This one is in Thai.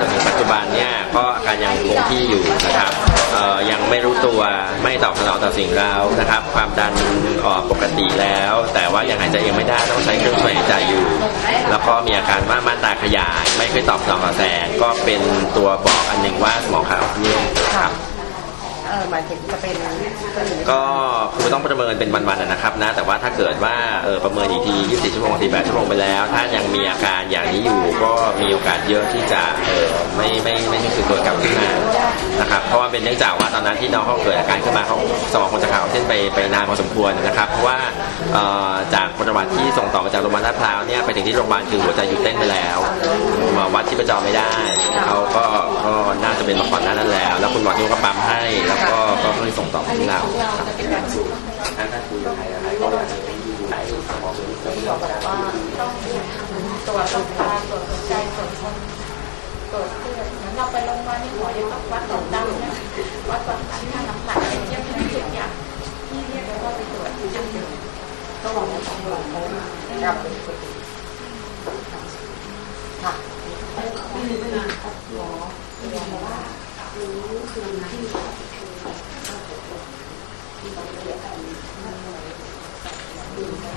จนถึงปัจจุบันเนี่ยก็อาการยังคงที่อยู่นะครับยังไม่รู้ตัวไม่ตอบสนองต่อสิ่งเรานะครับ ความดันออกปกติแล้ว แต่ว่ายังหายใจเองไม่ได้ต้องใช้เครื่องช่วยหายใจอยู่ แล้วก็มีอาการว่าม่านตาขยาย ไม่เคยตอบสนองต่อแสงก็เป็นตัวบอกอันหนึ่งว่าสมองขาวเยื่อครับเออ หมายถึงจะเป็นก็คือต้องประเมินเป็นวันๆนะครับนะ แต่ว่าถ้าเกิดว่าเออประเมินอีกที24ชั่วโมง48ชั่วโมงไปแล้ว ถ้ายังมีอาการอย่างนี้อยู่ก็มีโอกาสเยอะที่จะเออไม่ไม่ไม่ไม่คือตัวกลับขึ้นมานะครับเพราะว่าเป็นเนื่องจากว่าตอนนั้นที่น้องเขาเกิดอาการขึ้นมาเขาสมองคงจะขาวเส้นไปไปนานพอสมควรนะครับ เพราะว่าเอ่อจากประวัติที่ส่งต่อมาจากโรงพยาบาลลาดพร้าวเนี่ยไปถึงที่โรงพยาบาลคือหัวใจหยุดเต้นไปแล้ว วัดที่ประจรไม่ได้เขาก็ก็น่าจะเป็นมาก่อนหน้านั้นแล้ว แล้วคุณหมอที่ก็ปั๊มให้ แล้วก็ก็เลยส่งต่อมาที่เราครับถ้าถ้าคุยกับใครอะไรก็อยากจะดูไหนหมอเป็นจะไม่ยอมการว่าต้องตรวจร่างกายตรวจหัวใจตรวจคนตรวจเลือดเหมือนเราไปโรงพยาบาลนี่หมอจะต้องวัดความดันนะวัดความดันค่าน้ำตาลเทียบทุกอย่างที่เรียกว่าไปตรวจที่จุดหนึ่งก็บอกว่าต้องหลังเขากับค่ะ เ